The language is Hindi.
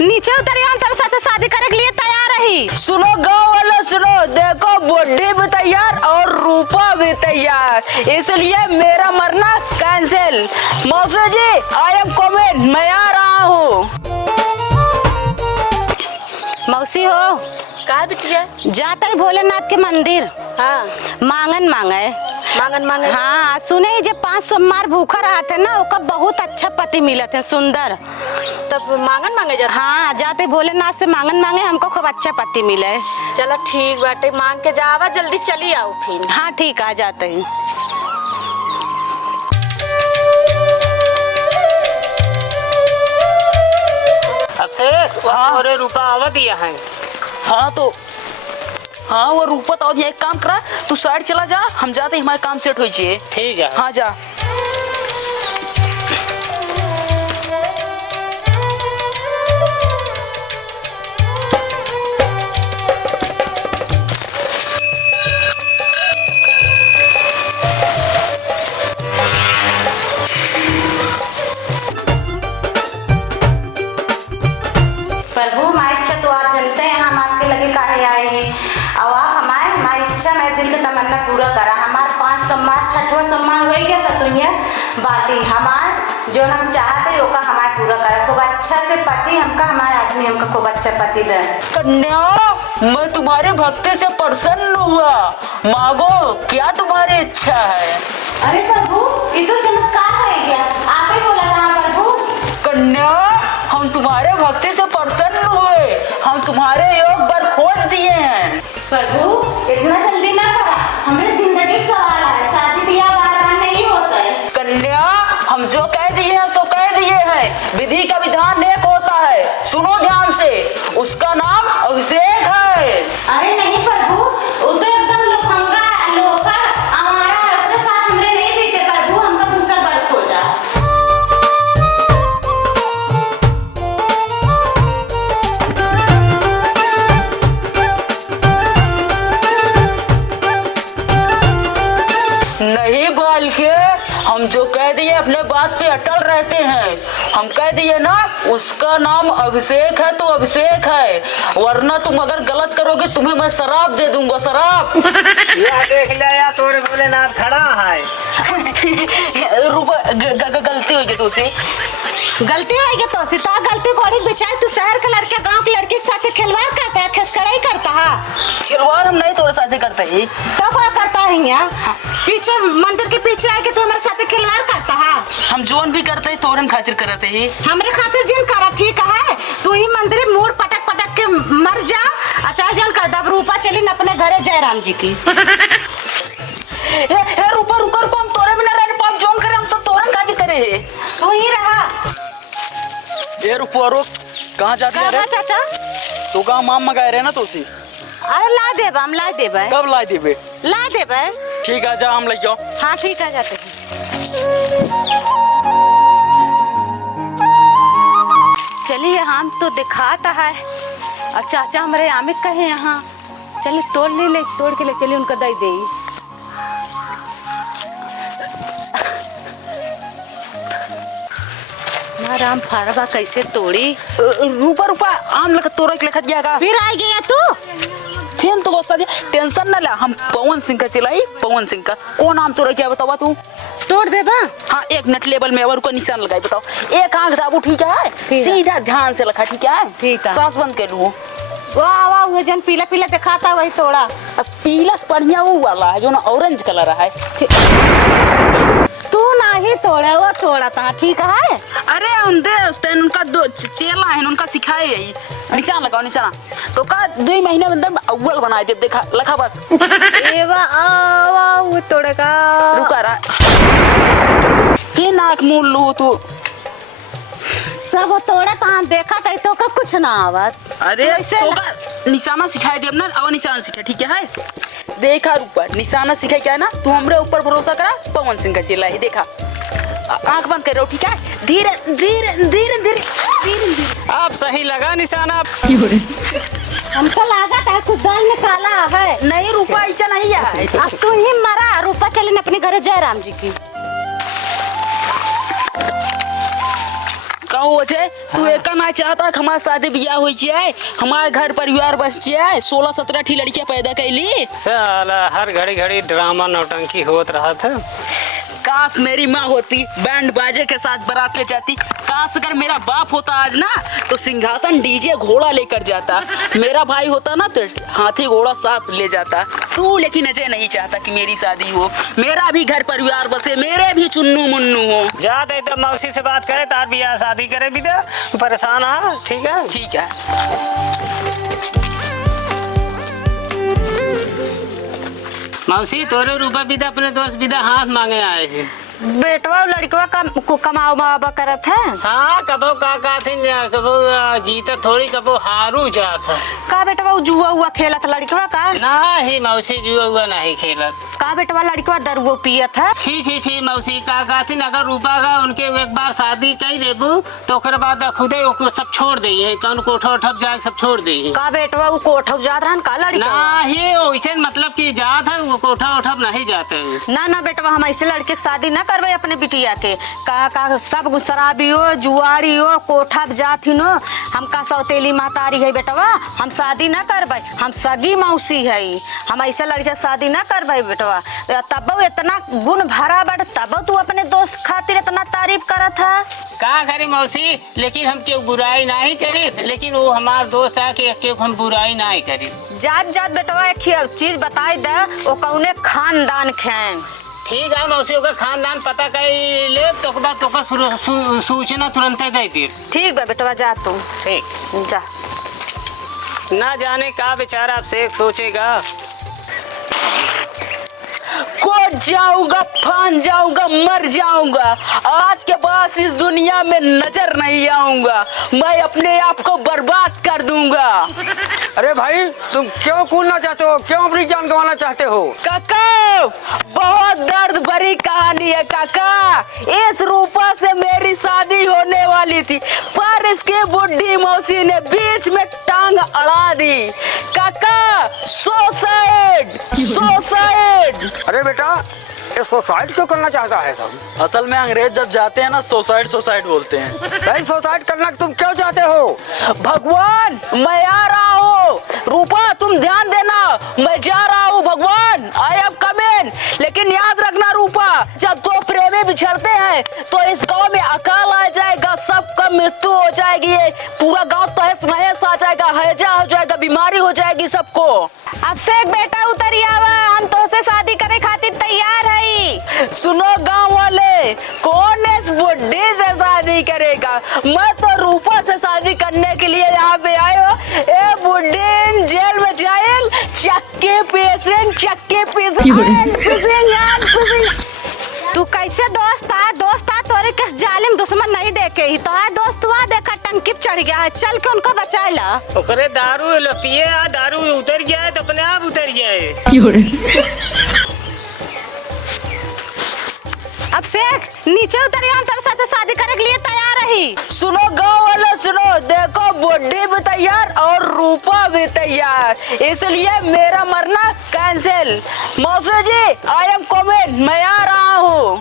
नीचे उतरिए, हम तेरे साथ शादी करे के लिए तैयार रही। सुनो गाँव वाले सुनो, देखो बुड्ढी भी तैयार और रूपा भी तैयार, इसलिए मेरा मरना कैंसिल। मौसी जी आई एम कमिंग, मैं आ रहा हूँ। मौसी हो का बिटिया? जाता है भोलेनाथ के मंदिर। हाँ मांगन मांगे। मांगन मांगे। हाँ सुने जब 5 सोमवार भूखा रहा थे ना, ओका बहुत अच्छा पति मिला थे, सुंदर। तब मांगन मांगे जाते? हाँ जाते भोलेनाथ से मांगन मांगे, हमको खूब अच्छा पति मिले। चलो ठीक बाटे, मांग के जावा, जल्दी चली आओ फिर। हाँ ठीक, आ जाते हैं। अब से और रूपा आवा दिया है। हाँ तो हाँ वो रूपा तो एक काम करा, तू साइड चला जा, हम जाते हमारे काम सेट हो जाए। ठीक है। हाँ जा। प्रभु माई इच्छा तो आप जानते हैं हम आपके लगे काहे आए हैं, और आप हमारे माई इच्छा में दिल की तमन्ना पूरा करा। हमारे 5 सोमवार 6वां सोमवार हो गया सतुइया बाटी, हमारे जो हम चाहते हैं ओका हमारे पूरा करा। खूब अच्छा से पति हमका, हमारे आदमी हमका खूब अच्छा पति दे। कन्या मैं तुम्हारे भक्ति से प्रसन्न हुआ, मांगो क्या तुम्हारी इच्छा है। अरे प्रभु ये तो चमत्कार है क्या, आप ही बोला था प्रभु। कन्या हम तुम्हारे भक्ति से प्रसन्न हुए, हम तुम्हारे योग पर खोज दिए हैं। प्रभु इतना जल्दी ना करा, हमारे जिंदगी का सवाल है, शादी ब्याह बार नहीं होता है। कन्या हम जो कह दिए हैं सो कह दिए हैं, विधि का विधान एक होता है, सुनो ध्यान से, उसका नाम अभिषेक है। अरे नहीं प्रभु, वो तो एकदम लोखंगा लोका हमारा अपने साथ हमरे नहीं बीते प्रभु, हमका दूसरा बर्फ हो जा। नहीं बाल के, हम जो कह दिए अपने बात पे अटल रहते हैं। हम कह दिए ना उसका नाम अभिषेक है तो अभिषेक है, वरना तुम अगर गलत करोगे तुम्हें मैं शराब दे दूंगा, शराब। या देख लिया तोरे भोलेनाथ खड़ा है। रूपा गलती हुई तुझसे, गलती होगी तो सीता गलती को और बेचारे तू शहर के लड़के गांव के लड़के के साथ खिलवाड़ करता है, खिसकड़ाई करता है। खिलवाड़ हम नहीं तोरे साथ करते ही। तो क्या करता है यहाँ पीछे मंदिर के पीछे आके तू हमारे साथ खिलवाड़ करता है। हम जोन भी करते हैं तोरन खातिर करते ही। हमरे खातिर जिन करा ठीक है, तू ही मंदिर मूड पटक पटक के मर जा, अच्छा जन कर दब रूपा चली न अपने घरे जयराम जी की। हे रूपा रुको रुको, हम तोरे बिना रहने पाप, जोन करे हम सब तोरन खातिर करे है। तू ही रहा। ये रुपया रुक, कहाँ जाती है रे? चाचा तू कहाँ माम मंगाए रहे ना तो उसी? अरे ला देब, हम ला देबे। कब लाई देबे? ला देबे। ठीक है जा, हम ले जाओ। हाँ ठीक है, जाते हैं। चलिए हम तो दिखाता है, और चाचा हमारे आमिर कहे यहाँ, चलिए तोड़ के ले चलिए, उनका दे दे। राम फारवा कैसे तोड़ी। रूपा रूपा आम लगा तोरा के लेखा जाएगा। फिर आ गया तू, फिर तो बहुत सारी टेंशन न ला, हम पवन सिंह का चिल्लाई, पवन सिंह का कौन नाम तोरा क्या बतावा तू। तोड़ देबा। हाँ 1 मिनट लेवल में और को निशान लगाई, बताओ। एक आंख दाबू ठीक है, सीधा ध्यान से लखा ठीक है, ठीक है। सांस बंद कर लू। वाह वाह, वो जन पीला पीला दिखाता वही तोड़ा। अब पीला से बढ़िया वो वाला है जो ना ऑरेंज कलर है। तू नहीं तोड़े, वो तोड़ा था ठीक है। अरे हम दे उनका दो चेला है, उनका सिखाए यही निशान लगाओ, निशाना तो का 2 महीने में अंदर अव्वल बनाए दे, देखा लखा बस। एवा आवा वो तोड़ेगा। रुका रहा के नाक मूल लू तू सब तोड़ा था, देखा था तो का कुछ ना आवत। अरे तो का निशाना सिखाए दे अपना, अब निशाना सीखे ठीक है। देखा रूपा निशाना सीखे क्या है ना, तू हमरे ऊपर भरोसा करा, पवन सिंह का चिल्ला ही देखा। आंख बंद कर रहो ठीक है, धीरे धीरे धीरे धीरे धीरे। आप सही लगा निशाना। हमको लगा था कुछ दाल में काला है। नहीं रूपा ऐसा नहीं है। अब तू ही मरा, रूपा चले अपने घर जयराम जी की। कहो हो जाए। तू एक ना चाहता कि हमारे शादी ब्याह हो जाए, हमारे घर परिवार बस जाए, 16-17 ठी लड़कियां पैदा कैली। साला हर घड़ी घड़ी ड्रामा नौटंकी होत रहा था। काश मेरी माँ होती, बैंड बाजे के साथ बारात ले जाती। काश अगर मेरा बाप होता आज ना तो सिंहासन डीजे घोड़ा लेकर जाता। मेरा भाई होता ना तो हाथी घोड़ा साथ ले जाता। तू लेकिन अजय नहीं चाहता कि मेरी शादी हो, मेरा भी घर परिवार बसे, मेरे भी चुन्नू मुन्नू हो। जा दे तब मौसी से बात करे, तार बियाह शादी करे भी दे, परेशान है। ठीक है ठीक है। मौसी तोरे रूपा विदा अपने दोस्त विदा हाथ मांगे आए हैं। बेटवा लड़कवा कमाओ मावा करत है। हाँ कबो का सिंह कबो जीता थोड़ी कबो हारू जात है। का बेटवा जुआ हुआ खेलत लड़कवा का? नहीं मौसी जुआ हुआ नहीं खेलत। का बेटवा लड़कवा दरुओ पियत है? छी मौसी का कहथिन अगर रूपा का उनके एक बार शादी कई देबू तो ओकर बाद खुदे सब छोड़ दे, कौन कोठा उठब जाके सब छोड़ दे। का बेटवा वो कोठा जात रहन का लड़का? नहीं वैसे मतलब कि जात है वो कोठा उठब नहीं जाते। ना बेटवा हम ऐसे लड़के की शादी ना करबे अपने बिटिया के। का सब शराबियो जुआरियो कोठा जात ही नो, हम का सौतेली महतारी है बेटवा, हम शादी ना करबे, हम सगी मौसी है, हम ऐसे लड़के शादी ना करबे बेटवा। तब इतना गुण भरा बड़ तब तू अपने दोस्त खातिर इतना तारीफ करत है। का करी मौसी, लेकिन हम क्यों बुराई नहीं करी, लेकिन वो हमार दोस्त है कि क्यों हम बुराई नहीं करी। जात बेटवा एक चीज बताई दे, वो कौने खानदान खें। ठीक है मौसी का खानदान पता कर ले तो बाद तो सूचना तुरंत दे दी। ठीक है बेटवा जा तू। ठीक जा। ना जाने का बेचारा अब से सोचेगा। कोट जाऊंगा, फान जाऊंगा, मर जाऊंगा, आज के बाद इस दुनिया में नजर नहीं आऊंगा, मैं अपने आप को बर्बाद कर दूंगा। अरे भाई तुम क्यों कूदना चाहते हो, क्यों अपनी जान गंवाना चाहते हो? काका बहुत दर्द भरी कहानी है काका। इस रूपा से मेरी शादी होने वाली थी पर इसके बुढ़ी मौसी ने बीच में टांग अड़ा दी। काका सुसाइड। अरे बेटा ये सुसाइड क्यों करना चाहता है तुम? असल में अंग्रेज जब जाते हैं ना सुसाइड बोलते हैं। भाई सुसाइड करना तुम क्यों चाहते हो? भगवान मैं आ रहा हूँ। रूपा तुम ध्यान देना, मैं जा रहा हूँ भगवान, आई एम कमिंग। लेकिन याद रखना रूपा, जब दो प्रेमी बिछड़ते हैं तो इस गांव में अकाल आ जाएगा, सबका मृत्यु हो जाएगी, पूरा गांव तहस नहस आ जाएगा, हैजा हो जाएगा, बीमारी हो जाएगी सबको। अब से एक बेटा उतरी आवा, हम तो से शादी करे खातिर तैयार है। सुनो गांव वाले, कौन इस बुढ़ी से शादी करेगा? मैं तो रूपा से शादी करने के लिए यहाँ पे आए हो। ए बुढ़ी जेल में जाएंगे, चक्के पीसेंगे, तू कैसे दोस्त आ तोरे के जालिम दुश्मन नहीं देखे ही तो है दोस्त हुआ, देखा टंकी पे चढ़ गया है, चल के उनको बचा ला। ओकरे दारू पिए दारू उतर गया है तो अपने आप उतर गया है। अब से नीचे उतरी, हम तेरे साथ शादी करने के लिए तैयार रही। सुनो गांव वाले सुनो, देखो बुढ़ी भी तैयार और रूपा भी तैयार, इसलिए मेरा मरना कैंसिल। मौसी जी आई एम कमिंग, मैं आ रहा हूँ।